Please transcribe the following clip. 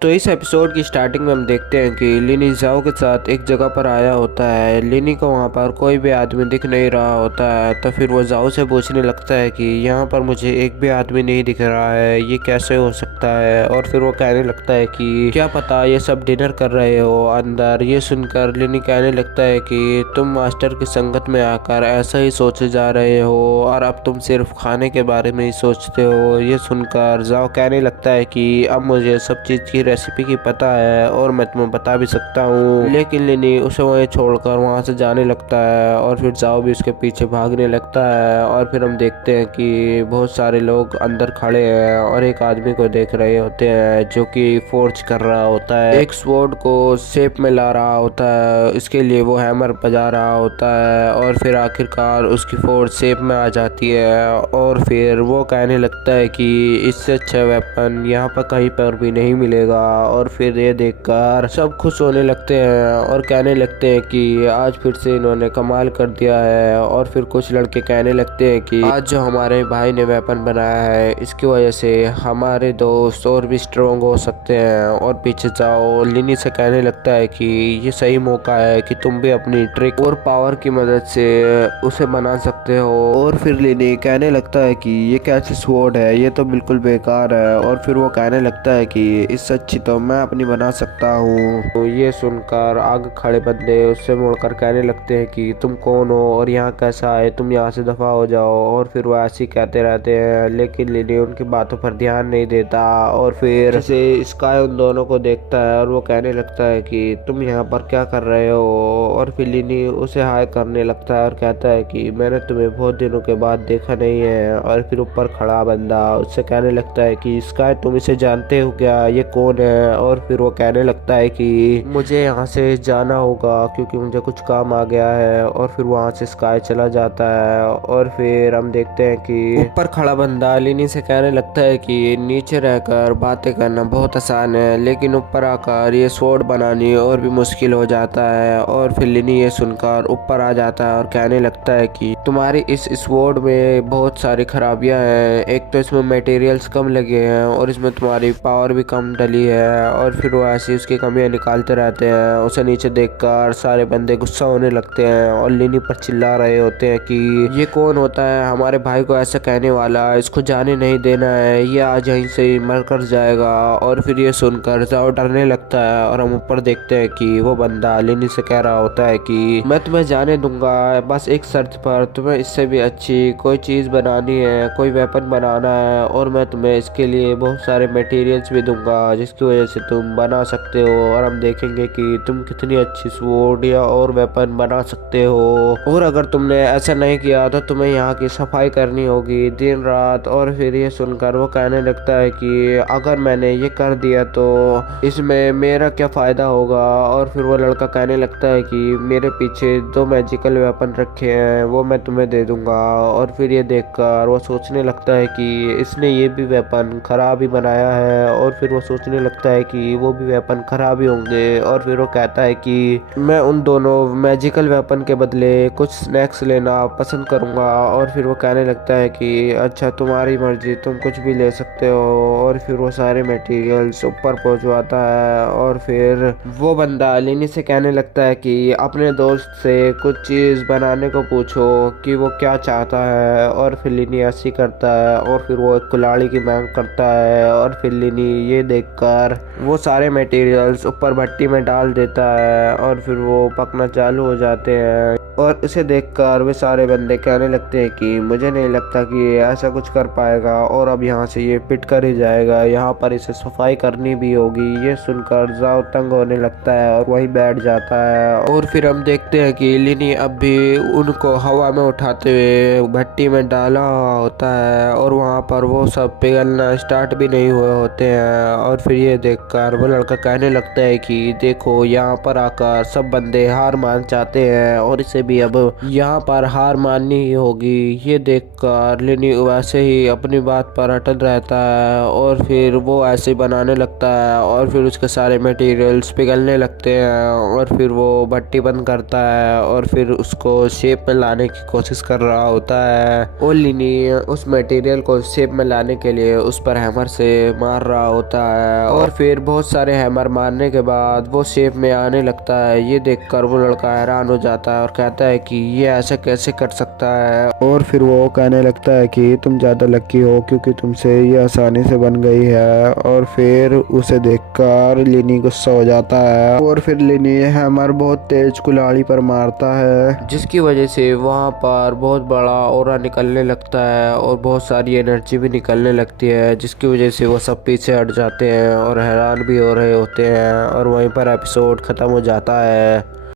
तो इस एपिसोड की स्टार्टिंग में हम देखते हैं कि लिनी जाओ के साथ एक जगह पर आया होता है। लिनी को वहाँ पर कोई भी आदमी दिख नहीं रहा होता है, तो फिर वो जाओ से पूछने लगता है कि यहाँ पर मुझे एक भी आदमी नहीं दिख रहा है, ये कैसे हो सकता है। और फिर वो कहने लगता है कि क्या पता ये सब डिनर कर रहे हो अंदर। ये सुनकर लिनी कहने लगता है कि तुम मास्टर की संगत में आकर ऐसा ही सोचे जा रहे हो और अब तुम सिर्फ खाने के बारे में ही सोचते हो। ये सुनकर जाओ कहने लगता है कि अब मुझे सब चीज़ की रेसिपी की पता है और मैं तुम्हें बता भी सकता हूँ। लेकिन लिनी उसे वहीं छोड़कर वहाँ से जाने लगता है और फिर जाओ भी उसके पीछे भागने लगता है। और फिर हम देखते हैं कि बहुत सारे लोग अंदर खड़े हैं और एक आदमी को देख रहे होते हैं जो कि फोर्ज कर रहा होता है, एक स्वॉर्ड को शेप में ला रहा होता है। इसके लिए वो हैमर बजा रहा होता है और फिर आखिरकार उसकी फोर्ज शेप में आ जाती है। और फिर वो कहने लगता है कि इससे अच्छा वेपन यहाँ पर कहीं पर भी नहीं मिलेगा। और फिर ये देखकर सब खुश होने लगते हैं और कहने लगते हैं कि आज फिर से इन्होंने कमाल कर दिया है। और फिर कुछ लड़के कहने लगते हैं कि आज जो हमारे भाई ने वेपन बनाया है इसकी वजह से हमारे दोस्त और भी स्ट्रोंग हो सकते हैं। और पीछे जाओ लिनी से कहने लगता है कि ये सही मौका है कि तुम भी अपनी ट्रिक और पावर की मदद से उसे बना सकते हो। और फिर लिनी कहने लगता है कि ये कैसे स्वॉर्ड है, ये तो बिल्कुल बेकार है। और फिर वो कहने लगता है कि इससे अच्छी तो मैं अपनी बना सकता हूँ। तो ये सुनकर आगे खड़े बंदे उससे मुड़कर कहने लगते हैं कि तुम कौन हो और यहाँ कैसा है, तुम यहाँ से दफा हो जाओ। और फिर वो ऐसे ही कहते रहते हैं, लेकिन लिनी उनकी बातों पर ध्यान नहीं देता। और फिर जैसे स्काई उन दोनों को देखता है और वो कहने लगता है कि तुम यहाँ पर क्या कर रहे हो। और फिर लिनी उसे हाय करने लगता है और कहता है कि मैंने तुम्हें बहुत दिनों के बाद देखा नहीं है। और फिर ऊपर खड़ा बंदा उससे कहने लगता है कि स्काई तुम इसे जानते हो क्या, ये कौन है। और फिर वो कहने लगता है कि मुझे यहाँ से जाना होगा क्योंकि मुझे कुछ काम आ गया है। और फिर वहाँ से स्काई चला जाता है। और फिर हम देखते हैं कि ऊपर खड़ा बंदा लिनी से कहने लगता है कि नीचे रहकर बातें करना बहुत आसान है, लेकिन ऊपर आकर ये स्वॉर्ड बनानी और भी मुश्किल हो जाता है। और फिर लिनी ये सुनकर ऊपर आ जाता है और कहने लगता है कि तुम्हारी इस स्वॉर्ड में बहुत सारी खराबियां हैं। एक तो इसमें मटेरियल्स कम लगे हैं और इसमें तुम्हारी पावर भी कम डली है। और फिर वो ऐसी उसकी कमियां निकालते रहते हैं। उसे नीचे देखकर सारे बंदे गुस्सा होने लगते हैं और लिनी पर चिल्ला रहे होते हैं कि ये कौन होता है हमारे भाई को ऐसा कहने वाला, इसको जाने नहीं देना है, ये आज यहीं से ही मर कर जाएगा। और फिर ये सुनकर जाओ डरने लगता है और हम ऊपर देखते हैं कि वो बंदा लिनी से कह रहा होता है कि मैं तुम्हें जाने दूंगा बस एक शर्त पर, तुम्हें इससे भी अच्छी कोई चीज़ बनानी है, कोई वेपन बनाना है और मैं तुम्हें इसके लिए बहुत सारे मटेरियल्स भी दूंगा जिसकी वजह से तुम बना सकते हो। और हम देखेंगे कि तुम कितनी अच्छी स्वॉर्ड या और वेपन बना सकते हो। और अगर तुमने ऐसा नहीं किया तो तुम्हें यहाँ की सफाई करनी होगी दिन रात। और फिर ये सुनकर वो कहने लगता है कि अगर मैंने ये कर दिया तो इसमें मेरा क्या फ़ायदा होगा। और फिर वो लड़का कहने लगता है कि मेरे पीछे 2 मैजिकल वेपन रखे हैं वो मैं तुम्हें दे दूंगा। और फिर ये देखकर वो सोचने लगता है कि इसने ये भी वेपन खराब ही बनाया है। और फिर वो सोचने लगता है कि वो भी वेपन खराब ही होंगे। और फिर वो कहता है कि मैं उन दोनों मैजिकल वेपन के बदले कुछ स्नैक्स लेना पसंद करूंगा। और फिर वो कहने लगता है कि अच्छा तुम्हारी मर्जी, तुम कुछ भी ले सकते हो। और फिर वो सारे मटेरियल्स ऊपर पहुंचवाता है। और फिर वो बंदा लिनी से कहने लगता है कि अपने दोस्त से कुछ चीज़ बनाने को पूछो कि वो क्या चाहता है। और फिर लिनी ऐसी करता है और फिर वो एक कुल्हाड़ी की मांग करता है। और फिर लिनी ये देखकर वो सारे मटेरियल्स ऊपर भट्टी में डाल देता है और फिर वो पकना चालू हो जाते हैं। और उसे देखकर वे सारे बंदे कहने लगते हैं कि मुझे नहीं लगता कि ये ऐसा कुछ कर पाएगा और अब यहाँ से ये पिट कर ही जाएगा, यहाँ पर इसे सफाई करनी भी होगी। ये सुनकर जाओ तंग होने लगता है और वहीं बैठ जाता है। और फिर हम देखते हैं कि लिनी अब भी उनको हवा में उठाते हुए भट्टी में डाला हुआ होता है और वहाँ पर वो सब पिघलना स्टार्ट भी नहीं हुए होते हैं। और फिर ये देखकर वो लड़का कहने लगता है कि देखो यहाँ पर आकर सब बंदे हार मान जाते हैं और इसे भी अब यहाँ पर हार माननी ही होगी। ये देखकर लिनी वैसे ही अपनी बात पर अटल रहता है और फिर वो ऐसे बनाने लगता है और फिर उसके सारे मटेरियल्स पिघलने लगते हैं और फिर वो भट्टी बंद करता है और फिर उसको शेप में लाने की कोशिश कर रहा होता है और लिनी उस मटेरियल को शेप में लाने के लिए उस पर हैमर से मार रहा होता है और फिर बहुत सारे हैमर मारने के बाद वो शेप में आने लगता है। ये देखकर वो लड़का हैरान हो जाता है और कहता है कि ये ऐसे कैसे कर सकता है और फिर वो कहने लगता है कि तुम ज़्यादा लकी हो क्योंकि तुमसे ये आसानी से बन गई है। और फिर उसे देखकर लिनी गुस्सा हो जाता है और फिर लिनी हैमर बहुत तेज कुल्हाड़ी पर मारता है जिसकी वजह से वहाँ पर बहुत बड़ा ऑरा निकलने लगता है और बहुत सारी एनर्जी भी निकलने लगती है जिसकी वजह से वो सब पीछे हट जाते हैं और हैरान भी हो रहे होते हैं और वहीं पर एपिसोड ख़त्म हो जाता है।